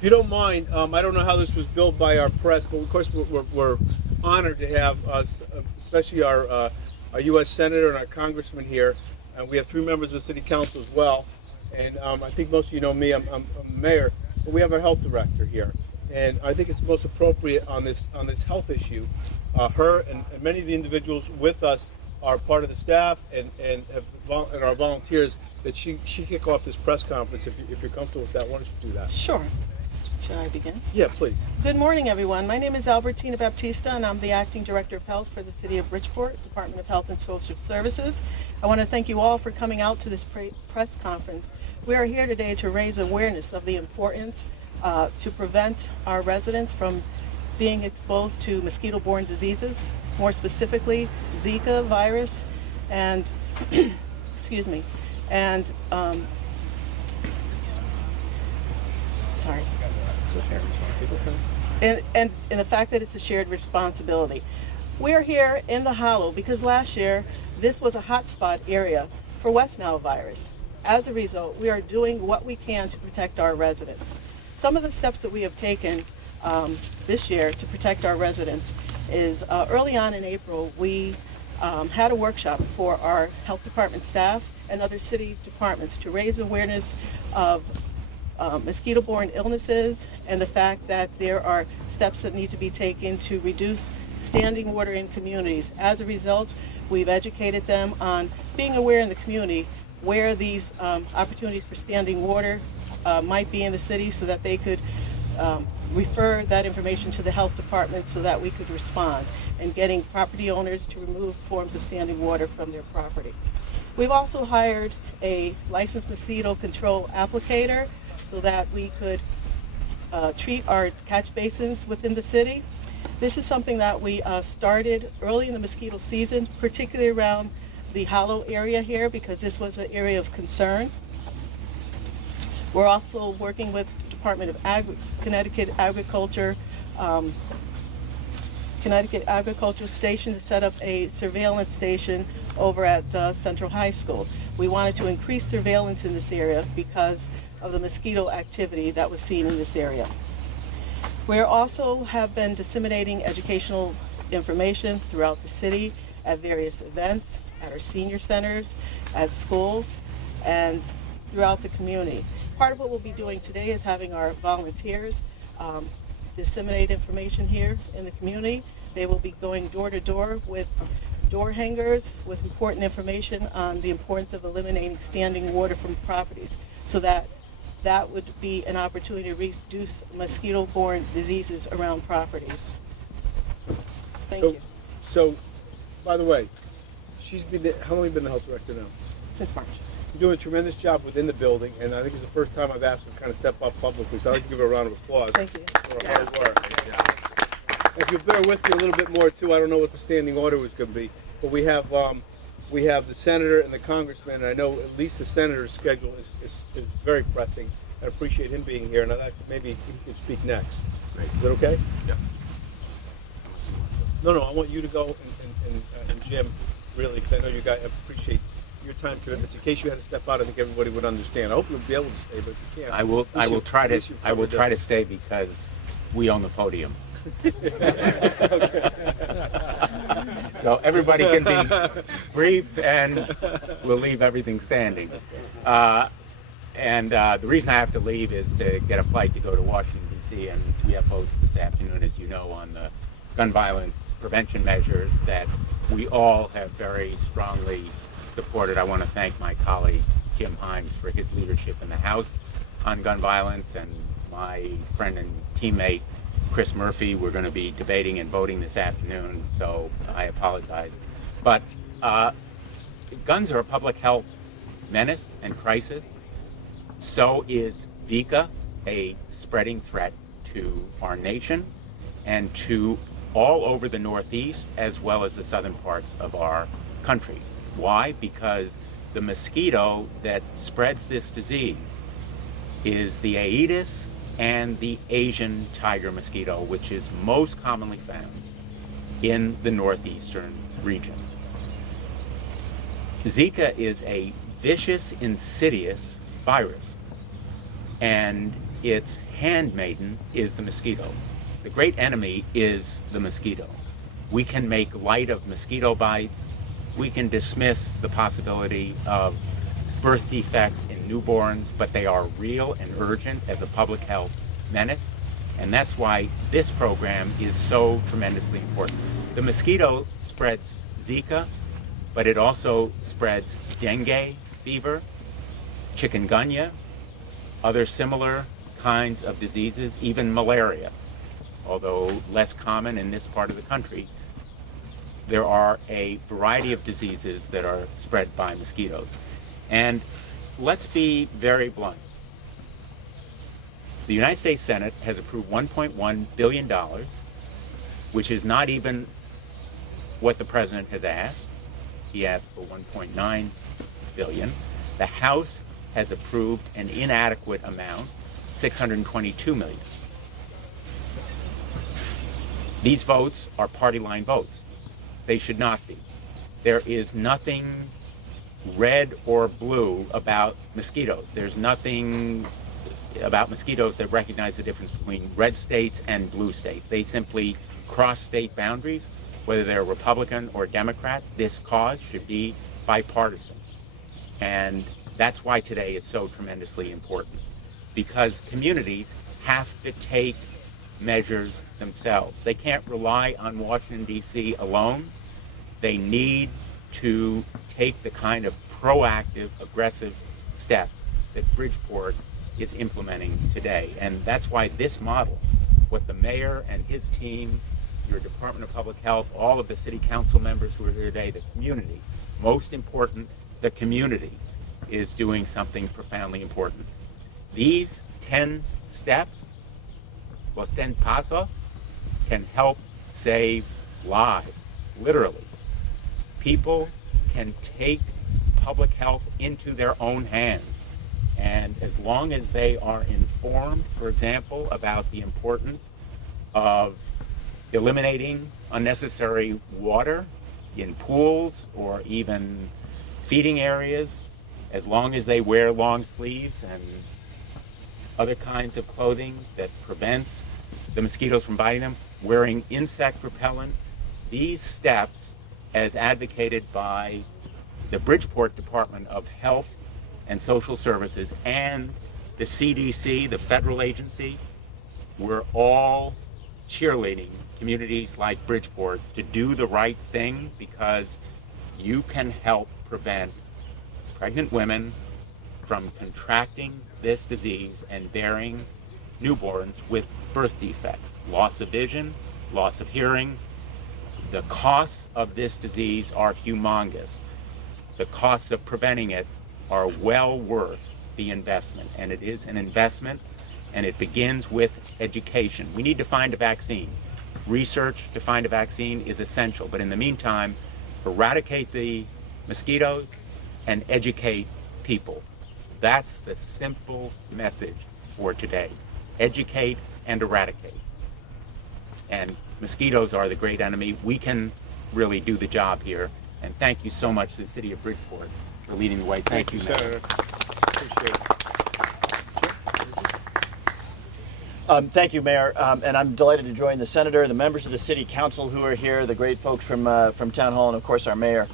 If you don't mind, I don't know how this was billed by our press, but of course we're honored to have, especially our U.S. Senator and our Congressman here. And we have 3 members of the City Council as well. And I think most of you know me, I'm mayor, but we have our health director here. And I think it's most appropriate on this health issue. Her and many of the individuals with us are part of the staff and are volunteers, that she kick off this press conference. If you're comfortable with that, why don't you do that? Sure. Should I begin? Yeah, please. Good morning, everyone. My name is Albertina Baptista, and I'm the Acting Director of Health for the City of Bridgeport, Department of Health and Social Services. I want to thank you all for coming out to this press conference. We are here today to raise awareness of the importance to prevent our residents from being exposed to mosquito-borne diseases, more specifically Zika virus and excuse me, and sorry. And the fact that it's a shared responsibility. We're here in the Hollow because last year this was a hotspot area for West Nile virus. As a result, we are doing what we can to protect our residents. Some of the steps that we have taken this year to protect our residents is early on in April, we had a workshop for our health department staff and other city departments to raise awareness of mosquito-borne illnesses and the fact that there are steps that need to be taken to reduce standing water in communities. As a result, we've educated them on being aware in the community where these opportunities for standing water might be in the city, so that they could refer that information to the health department so that we could respond, and getting property owners to remove forms of standing water from their property. We've also hired a licensed mosquito control applicator so that we could treat our catch basins within the city. This is something that we started early in the mosquito season, particularly around the Hollow area here, because this was an area of concern. We're also working with Department of Connecticut Agriculture Station to set up a surveillance station over at Central High School. We wanted to increase surveillance in this area because of the mosquito activity that was seen in this area. We also have been disseminating educational information throughout the city at various events, at our senior centers, at schools, and throughout the community. Part of what we'll be doing today is having our volunteers disseminate information here in the community. They will be going door to door with door hangers with important information on the importance of eliminating standing water from properties, so that would be an opportunity to reduce mosquito-borne diseases around properties. Thank you. So, by the way, how long have you been the health director now? Since March. You're doing a tremendous job within the building, and I think it's the first time I've asked her to kind of step up publicly, so I'd like to give her a round of applause. Thank you. For her hard work. If you bear with me a little bit more too, I don't know what the standing order was going to be, but we have the senator and the congressman, and I know at least the senator's schedule is very pressing. I appreciate him being here, and I'd actually maybe he could speak next. Great. Is that okay? Yeah. No, I want you to go, and Jim, really, because I know you guys appreciate your time commitments. In case you had to step out, I think everybody would understand. I hope you'll be able to stay, but if you can't, I will try to stay because we own the podium. So everybody can be brief, and we'll leave everything standing. And the reason I have to leave is to get a flight to go to Washington, D.C., and we have votes this afternoon, as you know, on the gun violence prevention measures that we all have very strongly supported. I want to thank my colleague Jim Himes for his leadership in the House on gun violence, and my friend and teammate Chris Murphy. We're going to be debating and voting this afternoon, so I apologize. But guns are a public health menace and crisis. So is Zika a spreading threat to our nation and to all over the Northeast, as well as the southern parts of our country. Why? Because the mosquito that spreads this disease is the Aedes and the Asian tiger mosquito, which is most commonly found in the northeastern region. Zika is a vicious, insidious virus, and its handmaiden is the mosquito. The great enemy is the mosquito. We can make light of mosquito bites. We can dismiss the possibility of birth defects in newborns, but they are real and urgent as a public health menace. And that's why this program is so tremendously important. The mosquito spreads Zika, but it also spreads dengue fever, chikungunya, other similar kinds of diseases, even malaria. Although less common in this part of the country, there are a variety of diseases that are spread by mosquitoes. And let's be very blunt. The United States Senate has approved $1.1 billion, which is not even what the president has asked. He asked for $1.9 billion. The House has approved an inadequate amount, $622 million. These votes are party line votes. They should not be. There is nothing red or blue about mosquitoes. There's nothing about mosquitoes that recognize the difference between red states and blue states. They simply cross state boundaries, whether they're Republican or Democrat. This cause should be bipartisan. And that's why today is so tremendously important, because communities have to take measures themselves. They can't rely on Washington, D.C. alone. They need to take the kind of proactive, aggressive steps that Bridgeport is implementing today. And that's why this model, what the mayor and his team, your Department of Public Health, all of the city council members who are here today, the community, most important, the community is doing something profoundly important. These 10 steps, los 10 pasos, can help save lives, literally. People can take public health into their own hands. And as long as they are informed, for example, about the importance of eliminating unnecessary water in pools or even feeding areas, as long as they wear long sleeves and other kinds of clothing that prevents the mosquitoes from biting them, wearing insect repellent, these steps, as advocated by the Bridgeport Department of Health and Social Services and the CDC, the federal agency, we're all cheerleading communities like Bridgeport to do the right thing, because you can help prevent pregnant women from contracting this disease and bearing newborns with birth defects, loss of vision, loss of hearing. The costs of this disease are humongous. The costs of preventing it are well worth the investment, and it is an investment, and it begins with education. We need to find a vaccine. Research to find a vaccine is essential, but in the meantime, eradicate the mosquitoes and educate people. That's the simple message for today. Educate and eradicate. And mosquitoes are the great enemy. We can really do the job here. And thank you so much to the city of Bridgeport for leading the way. Thank you, Mayor. Senator. Appreciate it. Thank you, Mayor, and I'm delighted to join the Senator, the members of the City Council who are here, the great folks from Town Hall, and of course our Mayor,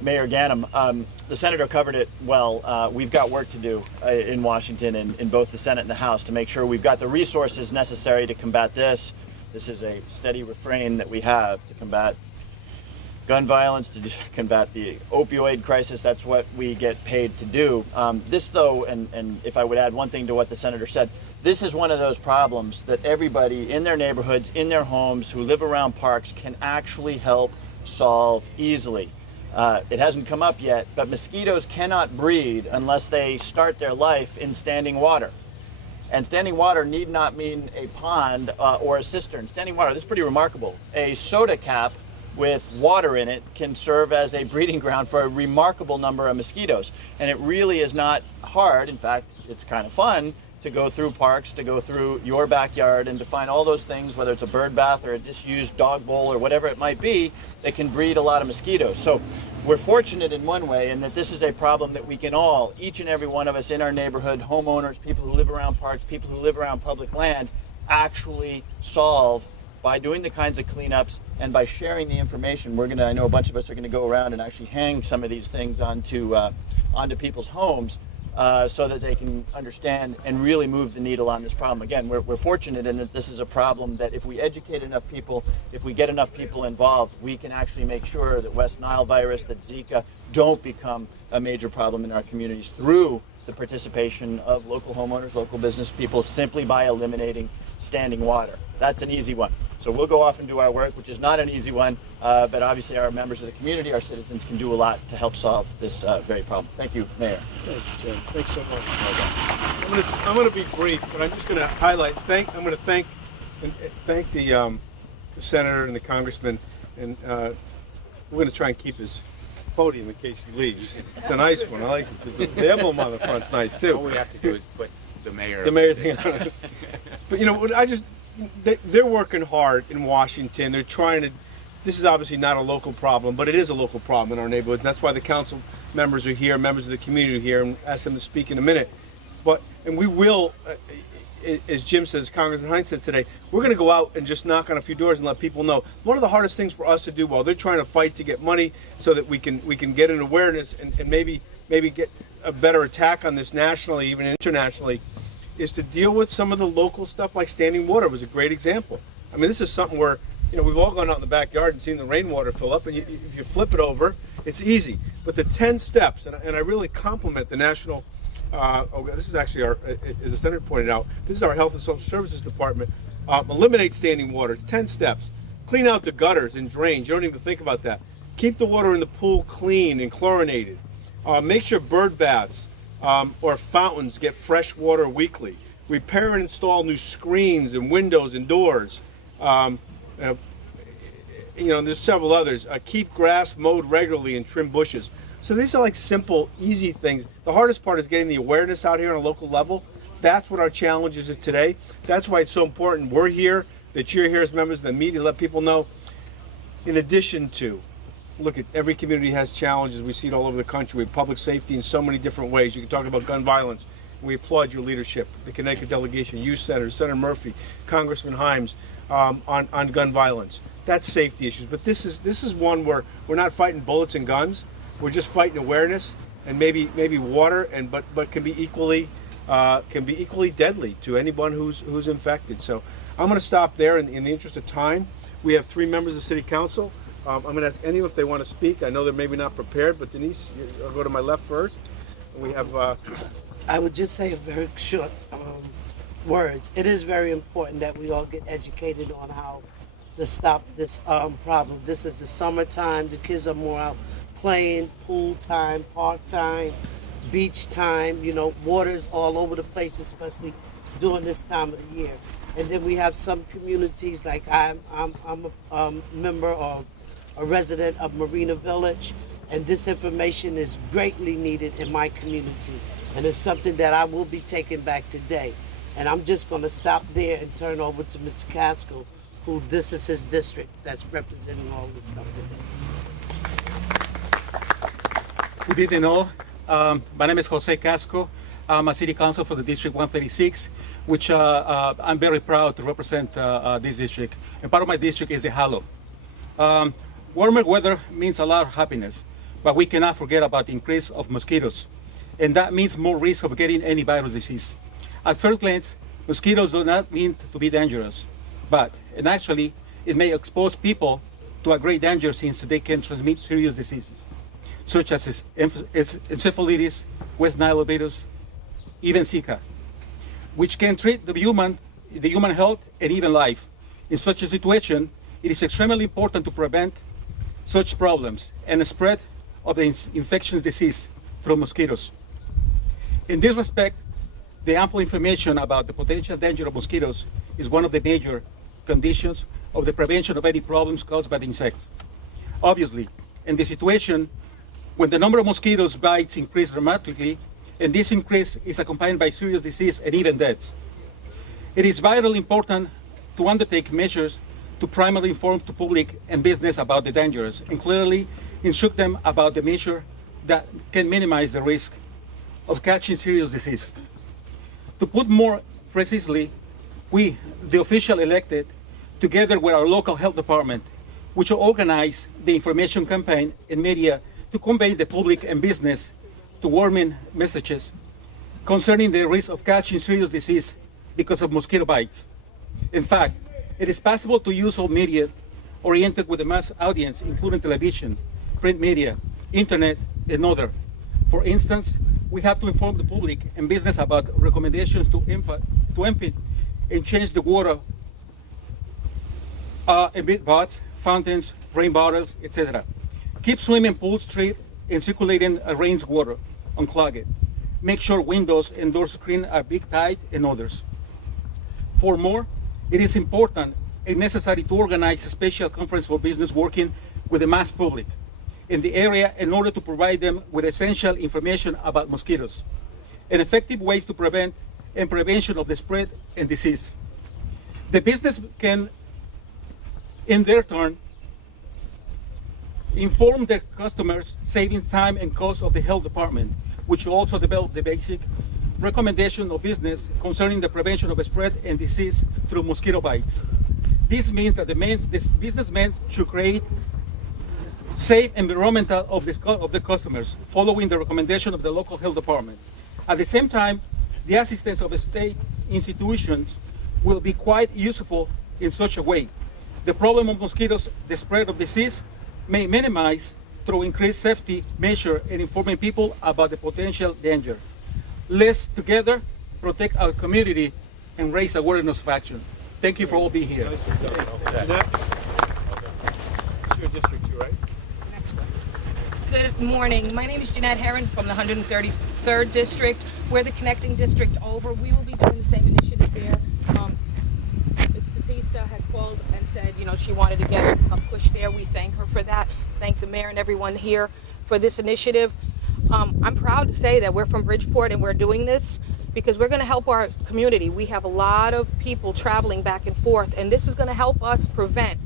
Mayor Ganim. The Senator covered it well. We've got work to do in Washington, in both the Senate and the House, to make sure we've got the resources necessary to combat this. This is a steady refrain that we have to combat gun violence, to combat the opioid crisis. That's what we get paid to do. This, though, and if I would add one thing to what the Senator said, this is one of those problems that everybody in their neighborhoods, in their homes, who live around parks can actually help solve easily. It hasn't come up yet, but mosquitoes cannot breed unless they start their life in standing water. And standing water need not mean a pond or a cistern. Standing water, this is pretty remarkable. A soda cap with water in it can serve as a breeding ground for a remarkable number of mosquitoes. And it really is not hard. In fact, it's kind of fun to go through parks, to go through your backyard, and to find all those things, whether it's a bird bath or a disused dog bowl or whatever it might be, that can breed a lot of mosquitoes. So we're fortunate in one way in that this is a problem that we can all, each and every one of us in our neighborhood, homeowners, people who live around parks, people who live around public land, actually solve by doing the kinds of cleanups and by sharing the information. I know a bunch of us are gonna go around and actually hang some of these things onto people's homes so that they can understand and really move the needle on this problem. Again, we're fortunate in that this is a problem that if we educate enough people, if we get enough people involved, we can actually make sure that West Nile virus, that Zika don't become a major problem in our communities through the participation of local homeowners, local business people, simply by eliminating standing water. That's an easy one. So we'll go off and do our work, which is not an easy one, but obviously our members of the community, our citizens, can do a lot to help solve this very problem. Thank you, Mayor. Thank you, Jim. Thanks so much. I'm going to be brief, but I'm just going to highlight. I'm going to thank the senator and the congressman, and we're going to try and keep his podium in case he leaves. It's a nice one. I like it. The emblem on the front's nice too. All we have to do is put the mayor thing on it. But you know, they're working hard in Washington. They're trying to. This is obviously not a local problem, but it is a local problem in our neighborhood. That's why the council members are here, members of the community are here, and ask them to speak in a minute. And we will, as Jim says, Congressman Himes says today, we're going to go out and just knock on a few doors and let people know. One of the hardest things for us to do while they're trying to fight to get money so that we can get an awareness and maybe get a better attack on this nationally, even internationally, is to deal with some of the local stuff. Like standing water was a great example. I mean, this is something where, you know, we've all gone out in the backyard and seen the rainwater fill up, and if you flip it over, it's easy. But the 10 steps, and I really compliment the national, this is actually our, as the senator pointed out, this is our Health and Social Services Department. Eliminate standing water. It's 10 steps. Clean out the gutters and drains. You don't even think about that. Keep the water in the pool clean and chlorinated. Make sure bird baths or fountains get fresh water weekly. Repair and install new screens and windows and doors. You know, there's several others. Keep grass mowed regularly and trim bushes. So these are like simple, easy things. The hardest part is getting the awareness out here on a local level. That's what our challenge is today. That's why it's so important we're here, that you're here as members of the media, let people know. In addition to, look, at every community has challenges. We see it all over the country. We have public safety in so many different ways. You can talk about gun violence. We applaud your leadership, the Connecticut delegation, you, Senator Murphy, Congressman Himes, on gun violence. That's safety issues. But this is one where we're not fighting bullets and guns. We're just fighting awareness and maybe water, but can be equally deadly to anyone who's infected. So I'm going to stop there in the interest of time. We have 3 members of the City Council. I'm going to ask anyone if they want to speak. I know they're maybe not prepared, but Denise, I'll go to my left first. We have. I would just say a very short words. It is very important that we all get educated on how to stop this problem. This is the summertime. The kids are more out playing, pool time, park time, beach time. You know, water's all over the place, especially during this time of the year. And then we have some communities, like I'm a member of a resident of Marina Village, and this information is greatly needed in my community. And it's something that I will be taking back today. And I'm just going to stop there and turn over to Mr. Casco, who this is his district that's representing all this stuff today. Good evening all. My name is Jose Casco. I'm a city council for the District 136, which I'm very proud to represent this district. And part of my district is the Hollow. Warmer weather means a lot of happiness, but we cannot forget about the increase of mosquitoes. And that means more risk of getting any virus disease. At first glance, mosquitoes do not mean to be dangerous, and actually, it may expose people to a great danger since they can transmit serious diseases, such as encephalitis, West Nile virus, even Zika, which can threaten the human health and even life. In such a situation, it is extremely important to prevent such problems and the spread of the infectious disease through mosquitoes. In this respect, the ample information about the potential danger of mosquitoes is one of the major conditions of the prevention of any problems caused by the insects. Obviously, in the situation when the number of mosquitoes bites increase dramatically, and this increase is accompanied by serious disease and even deaths. It is vitally important to undertake measures to primarily inform the public and business about the dangers and clearly instruct them about the measure that can minimize the risk of catching serious disease. To put more precisely, we, the official elected, together with our local health department, which organize the information campaign and media to convey the public and business to warning messages concerning the risk of catching serious disease because of mosquito bites. In fact, it is possible to use all media oriented with a mass audience, including television, print media, internet, and other. For instance, we have to inform the public and business about recommendations to empty and change the water in big pots, fountains, rain bottles, etc. Keep swimming pools treated and circulating rainwater, unclog it. Make sure windows and door screens are big tight and others. For more, it is important and necessary to organize a special conference for business working with the mass public in the area in order to provide them with essential information about mosquitoes and effective ways to prevent and prevention of the spread and disease. The business can, in their turn, inform their customers, saving time and cost of the health department, which will also develop the basic recommendation of business concerning the prevention of spread and disease through mosquito bites. This means that this businessmen should create safe environment of the customers, following the recommendation of the local health department. At the same time, the assistance of state institutions will be quite useful in such a way. The problem of mosquitoes, the spread of disease, may minimize through increased safety measure and informing people about the potential danger. Let's together protect our community and raise awareness of action. Thank you for all being here. It's your district too, right? Next one. Good morning. My name is Jeanette Herron from the 133rd District. We're the connecting district over. We will be doing the same initiative there. Ms. Batista had called and said, she wanted to get a push there. We thank her for that. Thank the mayor and everyone here for this initiative. I'm proud to say that we're from Bridgeport and we're doing this because we're going to help our community. We have a lot of people traveling back and forth, and this is going to help us prevent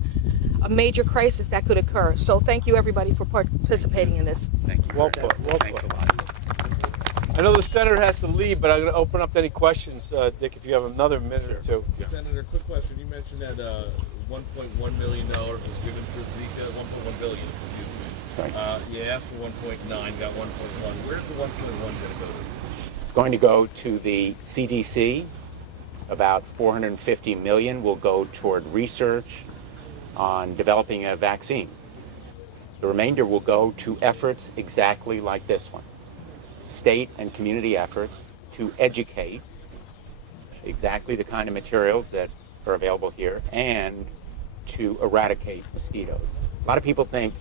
a major crisis that could occur. So thank you, everybody, for participating in this. Thank you. Well put. Well Thanks put. a lot. I know the senator has to leave, but I'm going to open up to any questions, Dick, if you have another minute or two. Senator, quick question. You mentioned that $1.1 million was given for Zika, 1.1 billion, excuse me. Right. You asked for 1.9, got 1.1. Where's the 1.1 going to go to? It's going to go to the CDC. About $450 million will go toward research on developing a vaccine. The remainder will go to efforts exactly like this one. State and community efforts to educate exactly the kind of materials that are available here and to eradicate mosquitoes. A lot of people think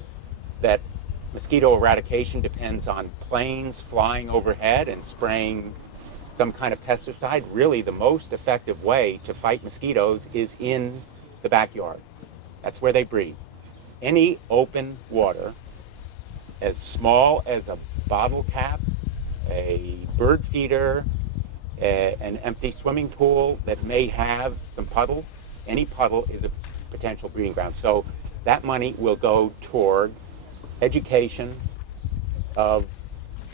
that mosquito eradication depends on planes flying overhead and spraying some kind of pesticide. Really, the most effective way to fight mosquitoes is in the backyard. That's where they breed. Any open water, as small as a bottle cap, a bird feeder, an empty swimming pool that may have some puddles, any puddle is a potential breeding ground. So that money will go toward education of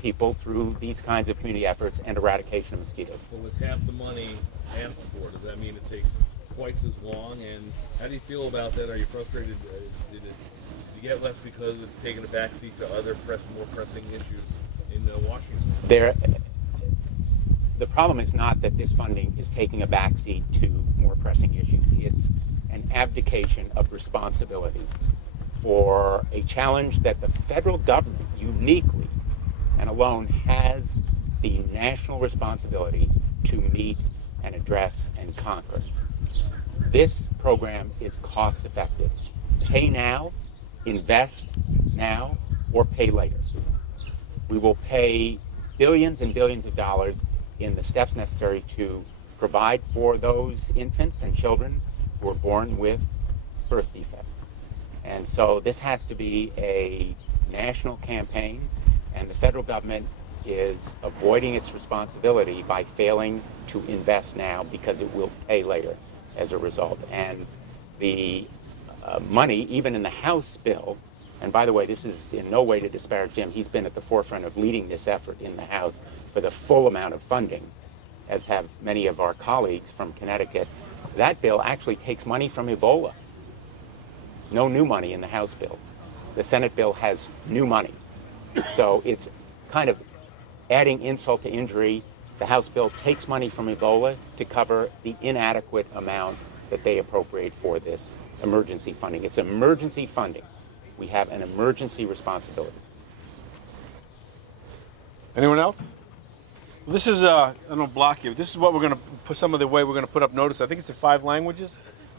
people through these kinds of community efforts and eradication of mosquitoes. But with half the money asked for, does that mean it takes twice as long? And how do you feel about that? Are you frustrated? Did you get less because it's taken a backseat to other more pressing issues in Washington? The problem is not that this funding is taking a backseat to more pressing issues. It's an abdication of responsibility for a challenge that the federal government uniquely and alone has the national responsibility to meet and address and conquer. This program is cost effective. Pay now, invest now, or pay later. We will pay billions and billions of dollars in the steps necessary to provide for those infants and children who are born with birth defects. And so this has to be a national campaign, and the federal government is avoiding its responsibility by failing to invest now because it will pay later as a result. And the money, even in the House bill, and by the way, this is in no way to disparage Jim. He's been at the forefront of leading this effort in the House for the full amount of funding, as have many of our colleagues from Connecticut. That bill actually takes money from Ebola. No new money in the House bill. The Senate bill has new money. So it's kind of adding insult to injury. The House bill takes money from Ebola to cover the inadequate amount that they appropriate for this emergency funding. It's emergency funding. We have an emergency responsibility. Anyone else? Well, this is, I don't block you. This is what we're going to put, some of the way we're going to put up notice. I think it's in 5 languages.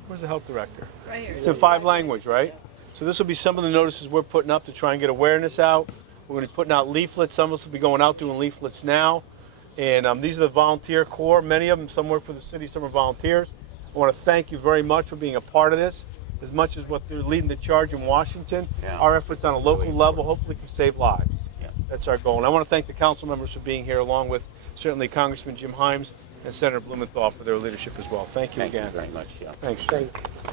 Where's the health director? Right here. It's in 5 languages, right? So this will be some of the notices we're putting up to try and get awareness out. We're going to be putting out leaflets. Some of us will be going out doing leaflets now. And these are the volunteer corps. Many of them, some work for the city, some are volunteers. I want to thank you very much for being a part of this. As much as what they're leading the charge in Washington, our efforts on a local level hopefully can save lives. Yeah. That's our goal. And I want to thank the council members for being here, along with certainly Congressman Jim Himes and Senator Blumenthal for their leadership as well. Thank you again. Thank you very much. Yeah. Thanks. Thank you.